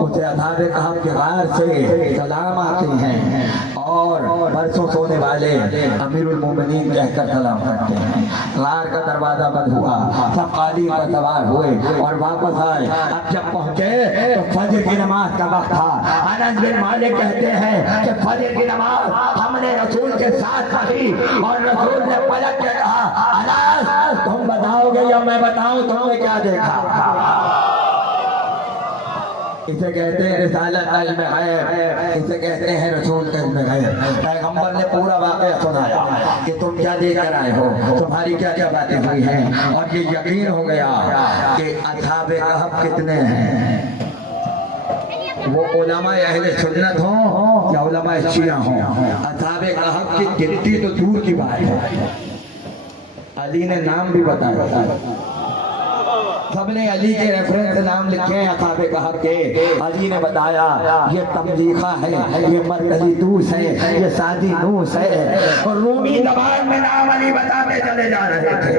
उसे असहाबे कहफ के गार से सलाम आते हैं और बरसों सोने वाले अमीरुल मोमिनीन कहकर सलाम करते हैं। गार का दरवाजा बंद हुआ, सब कालीन पर सवार हुए और वापस आए। अब जब पहुंचे तो फजर की नमाज का वक्त था। अनस बिन मालिक कहते हैं कि फजर की नमाज हमने रसूल के साथ पढ़ी और रसूल ने पलट के कहा अनस तुम बताओगे या मैं बताऊं तुमने क्या देखा? इसे कहते हैं रिसालत इल्म गैब, इसे कहते हैं रसूल का इल्म गैब। पैगंबर ने पूरा वाक़या सुनाया कि तुम क्या देकर आए हो, तुम्हारी क्या क्या बातें हुई हैं। और ये यकीन हो गया कि असहाबे कहफ कितने हैं, वो उलमा अहले सुन्नत हो या उलमा शिया हो। असहाबे कहफ की गिनती तो दूर की बात है। अली ने नाम भी बताया सबने अली के रेफरेंस नाम लिखे हैं असाबे कहफ के। अली ने बताया ये तमलीखा है, ये मरकजी दूस है, ये सादी नूस है। और रूमी जबान में नाम अली बताते चले जा रहे थे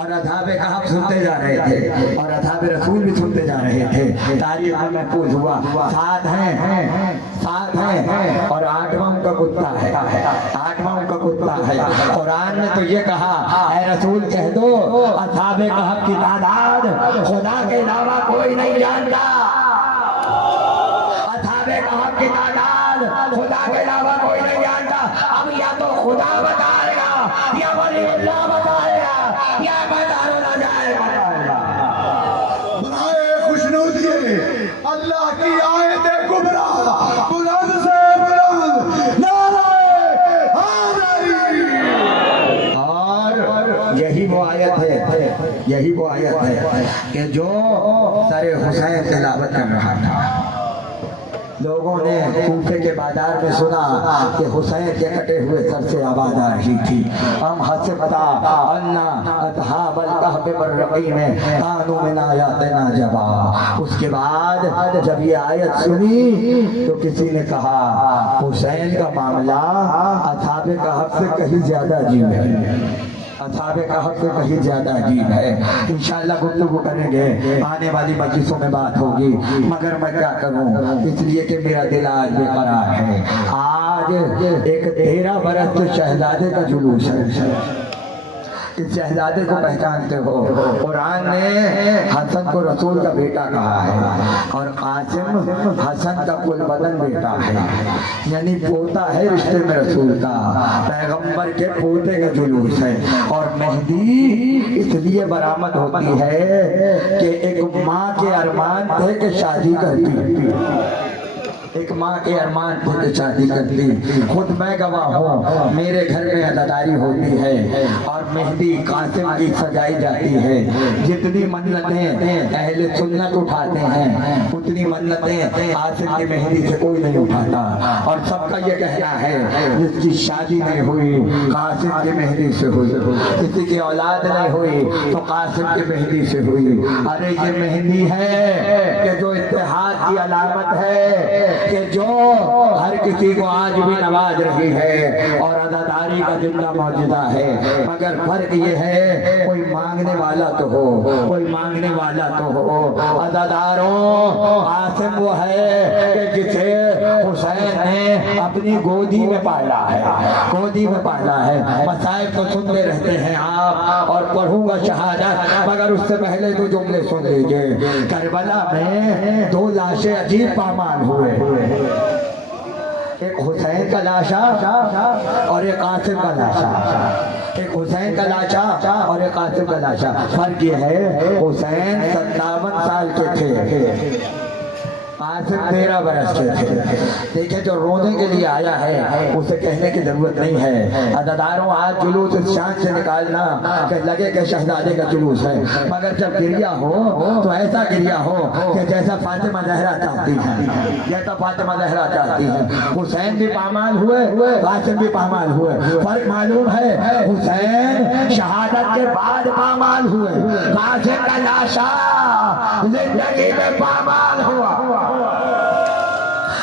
और असाबे कहफ सुनते जा रहे थे और असाबे रसूल भी सुनते जा रहे थे। तारीख में महफूज हुआ 7 हैं और 8वां उनका कुत्ता है, 8वां उनका कुत्ता है। कुरान ने तो ये कहा है रसूल कह दो असाबे कहफ की तादाद खुदा के अलावा कोई नहीं जानता। असाबे कहफ की तादाद खुदा के अलावा कोई नहीं जानता। अब या तो खुदा बताएगा या वलीउल्लाह बताएगा या मैदान जाएगा। बनाए खुशनूदी अल्लाह की आयत कुबरा बुलंद से बुलंद नारे हाज़री। और यही वो आयत है कि जो सरे हुसैन तिलावत कर रहा था। लोगों ने कूफे के बाजार में सुना कि हुसैन के कटे हुए सर से आवाज आ रही थी। हम हसबता अन्ना असहाबल कहफ बर्रक़ी में कानू मिन आयातिना जबा। उसके बाद जब ये आयत सुनी तो किसी ने कहा हुसैन का मामला असहाबे कहफ से कहीं ज्यादा अजीब है, असाबे कहफ से कहीं ज्यादा अजीब है। इंशाअल्लाह गुफ्तगू करेंगे, आने वाली मजलिसों में बात होगी। मगर मैं क्या करूं, इसलिए कि मेरा दिल आज बेकरार है। आज एक 13 बरस के शहजादे का जुलूस है। इस शहजादे को पहचानते हो? कुरान ने हसन को रसूल का बेटा कहा है और कासिम हसन का कुल बदन बेटा है, यानी पोता है रिश्ते में रसूल का। पैगंबर के पोते का जुलूस है। और मेहंदी इसलिए बरामद होती है कि एक माँ के अरमान थे कि शादी करती, एक माँ के अरमान थे कि शादी करती। खुद मैं गवाह हूँ, मेरे घर में अदादारी होती है और मेहंदी कासिम की सजाई जाती है। जितनी मन्नतें अहले सुन्नत उठाते हैं उतनी मन्नतें कासिम की मेहंदी से कोई नहीं उठाता। और सबका ये कहना है जिसकी शादी नहीं हुई कासिम की मेहंदी से हुई, किसी की औलाद नहीं हुई तो कासिम की मेहंदी से हुई। अरे ये मेहंदी है कि जो इत्तेहाद की अलामत है, कि जो हर किसी को आज भी नवाज रही है और अदादारी का जिंदा मौजूदा है। मगर फर्क ये है कोई मांगने वाला तो हो, कोई मांगने वाला तो हो। अदादारों कासिम वो है कि जिसे हुसैन ने अपनी गोदी में पाला है, गोदी में पाला है। मसाइब तो सुनते रहते हैं आप और पढ़ूंगा शहादत, मगर उससे पहले दो जुमले सुन लीजिए। करबला में 2 लाशें अजीब पामाल हुए, एक हुसैन का लाशा और एक कासिम का लाशा। एक हुसैन का लाशा और एक कासिम का लाशा। फर्क ये है हुसैन 57 साल के थे, कासिम 13 बरस के थे। देखिए जो रोने के लिए आया है उसे कहने की जरूरत नहीं है। अदादारों आज जुलूस इस शान से निकालना कि लगे कि शहजादे का जुलूस है, मगर जब गिरिया हो तो ऐसा गिरिया हो कि जैसा फातिमा ज़हरा चाहती है, जैसा फातिमा ज़हरा चाहती है। हुसैन भी पामाल हुए, कासिम भी पामाल हुए। फर्क मालूम है, हुसैन शहादत के बाद पामाल हुए, कासिम का लाशा जिंदगी में पामाल हुआ।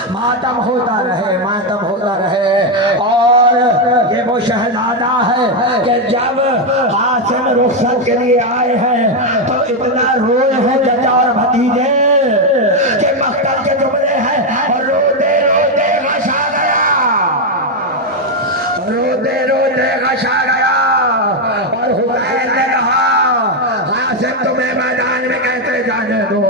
मातम होता रहे, मातम होता रहे। और ये वो शहजादा है कि जब कासिम रुखसत के लिए आए हैं तो इतना रोए हैं चाचा और भतीजे कि मख्तल के जुमले हैं और रोते रोते गशा गया, रोते रोते गशा गया। और हुसैन ने कहा कासिम तुम्हें मैदान में कैसे जाने दो,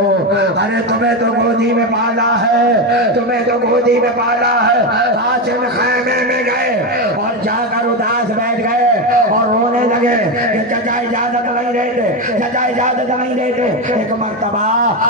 अरे तुम्हें तो गोदी में पाला है, तुम्हें तो गोदी में पाला है। कासिम खैमे में गए और जाकर उदास बैठ गए और रोने लगे कि चाचा इजाजत नहीं देते, चाचा इजाजत नहीं देते। एक मर्तबा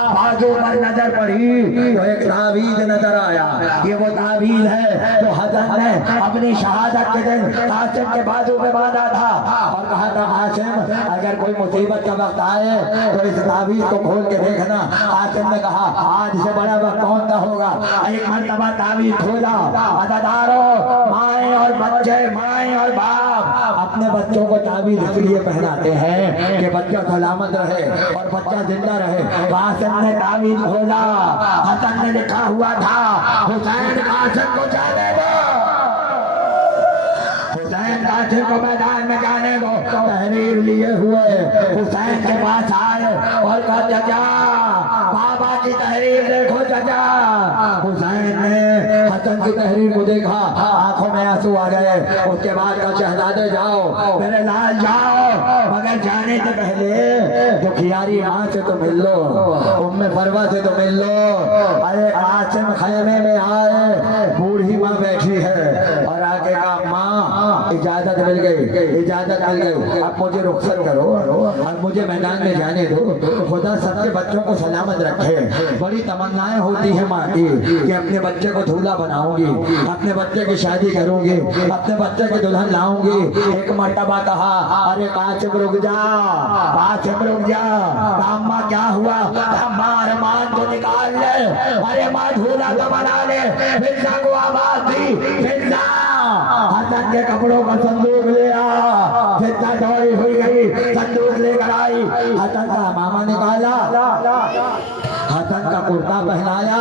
बाजू पर नजर पड़ी तो एक तावीज नजर आया। ये वो तावीज है जो हसन ने अपनी शहादत के दिन कासिम के बाजू में बांधा था और कहा था कासिम अगर कोई मुसीबत का वक्त आए तो इस तावीज को खोल के देखना। कासिम ने कहा आज से बड़ा वक्त कौन सा होगा। एक मर्तबा तावीज खोला। अदादारों माएँ और बच्चे, माएँ और बाप अपने बच्चों को ताबीज इसलिए पहनाते हैं कि बच्चा सलामत रहे और बच्चा जिंदा रहे। कासिम ने ताबीज खोला, हसन ने लिखा हुआ था हुसैन कासिम को जाने दो, हुसैन कासिम को मैदान में जाने दो। तहरीर लिए हुए हुसैन के पास आए और कहा चाचा बाबा की तहरीर देखो चाचा। हुसैन ने हसन की तहरीर को देखा, आंखों में आंसू आ गए। उसके बाद का शहजादे जाओ मेरे लाल जाओ, मगर जाने से पहले दुखियारी माँ से तो मिल लो, उम्मे फरवा से तो मिल लो। अरे कासिम खैमे में आए, बूढ़ी माँ बैठी है और आके कहा माँ इजाजत मिल गई, इजाजत मिल गई, अब मुझे रुखसत करो और मुझे मैदान में जाने दो। खुदा सबके बच्चों को सलामत रखे। बड़ी तमन्नाएं होती है माँ की कि अपने बच्चे को दूल्हा बनाऊंगी, अपने बच्चे की शादी करूंगी, अपने बच्चे की दुल्हन लाऊंगी। एक मर्तबा कहा अरे कासिम रुक जा, कासिम रुक जा। अम्मा क्या हुआ? अम्मा अरमान को निकाल ले, अरे माँ दूल्हा तो बना ले। फिजा को आवाज दी, फिजा हसन के कपड़ों का संदूक ले आ। फिजा दौड़ी हुई गई, संदूक लेकर आई। हसन का मामा निकाला, हसन का कुर्ता पहनाया,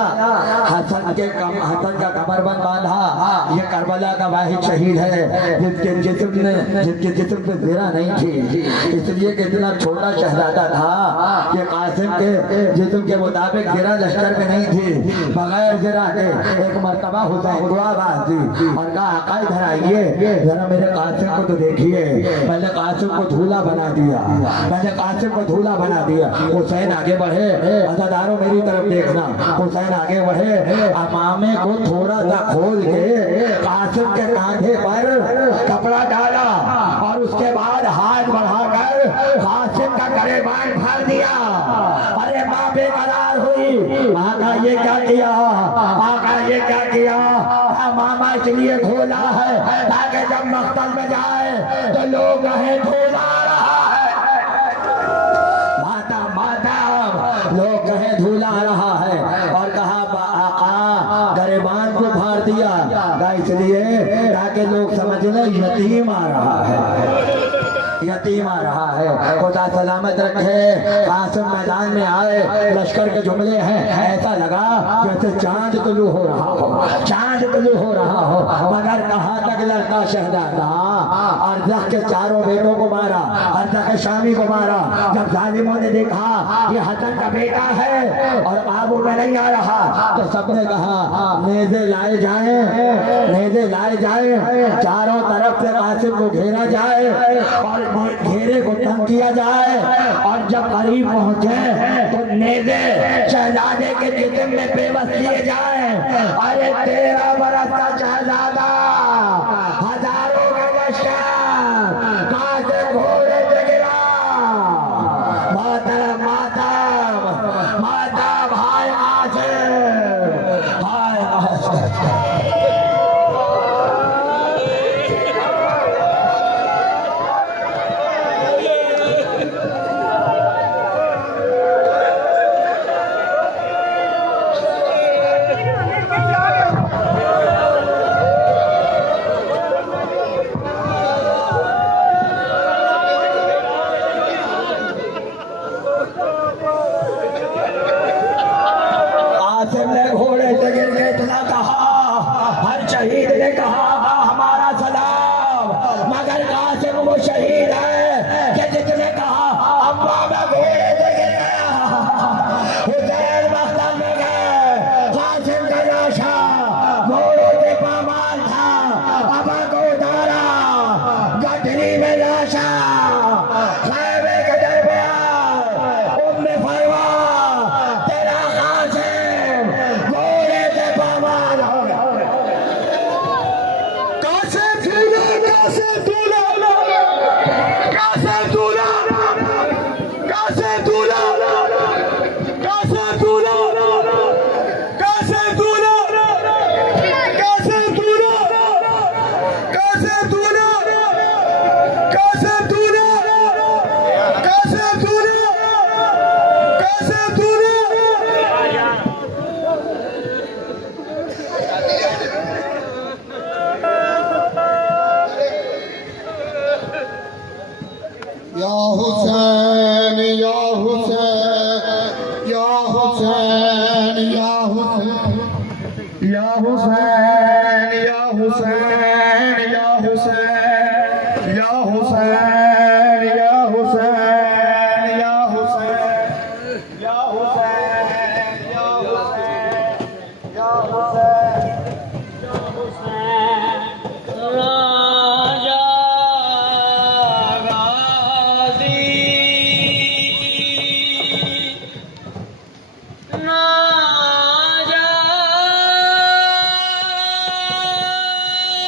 हसन का कमरबंद बांधा। ये करबला का वाहिद शहीद है जिसके जिस्म पे ज़रा नहीं थी, इसलिए कि इतना छोटा शहजादा था कि कासिम के जिस्म के मुताबिक ज़रा लश्कर में नहीं थी। बगैर ज़रा के एक मर्तबा हुसैन को आवाज़ दी और कहा आका इधर आइए, जरा मेरे कासिम को तो देखिए। मैंने कासिम को दूल्हा बना दिया, मैंने कासिम को दूल्हा बना दिया। हुसैन आगे बढ़े, अज़ादारों मेरी तरफ देखना। हुसैन आगे बढ़े, अमामे को थोड़ा सा खोल के कासिम के कांधे पर कपड़ा डाला और उसके बाद हाथ बढ़ाकर कासिम का गरेबान फाड़ दिया। अरे माँ बेकरार हुई, माँ का ये क्या किया, माँ का ये क्या किया। मामा इसलिए खोला है ताकि जब मख्तल में जाए तो लोग कहें धोला रहा है, माता माता लोग कहें धूला रहा है। और कहा आका गरेबान को फाड़ दिया इसलिए ताकि लोग समझ लें यतीम आ रहा है, यतीम आ रहा है। खुदा सलामत रखे। कासिम मैदान में आए, लश्कर के जुमले हैं, ऐसा लगा जैसे चांद तुलू हो रहा हो, चांद तुलू हो रहा हो। मगर कहाँ तक लड़का शहजादा अर्जक के चारों बेटों को मारा, अर्जक के शामी को मारा। जब जालिमों ने देखा ये हसन का बेटा है और काबू में नहीं आ रहा तो सबने कहा नेज़े लाए जाए, नेज़े लाए जाए, चारों तरफ से कासिम को घेरा जाए और घेरे को तंग किया जाए। और जब करीब पहुंचे तो नेज़े शहजादे के जिस्म में बेबस किए जाए। अरे 13 बरस का शहजादा, हजारों का लश्कर कासिम घोड़े से गिरा। मातम मातम मातम, हाय कासिम, हाय कासिम। कासिम ने घोड़े से गिर के इतना कहा, हर शहीद ने कहा हमारा सलाम, मगर कासिम वो शहीद है कि जिसने कहा अम्मा मैं घोड़े से गिर गया। हुसैन मख्तल में गए, कासिम का लाशा घोड़ों से पामाल था, अबा को उतारा, गठरी में लाशा खैमे के दरमियान उम्मे फरवा तेरा कासिम घोड़े से पामाल हो गया। कासिम दूल्हा, कासिम दूल्हा, कासिम दूल्हा, कासिम दूल्हा, कासिम दूल्हा, कासिम दूल्हा, कासिम दूल्हा, कासिम दूल्हा, कासिम दूल्हा, कासिम दूल्हा, कासिम दूल्हा। हुसैन या हुसैन या हुसैन या हुसैन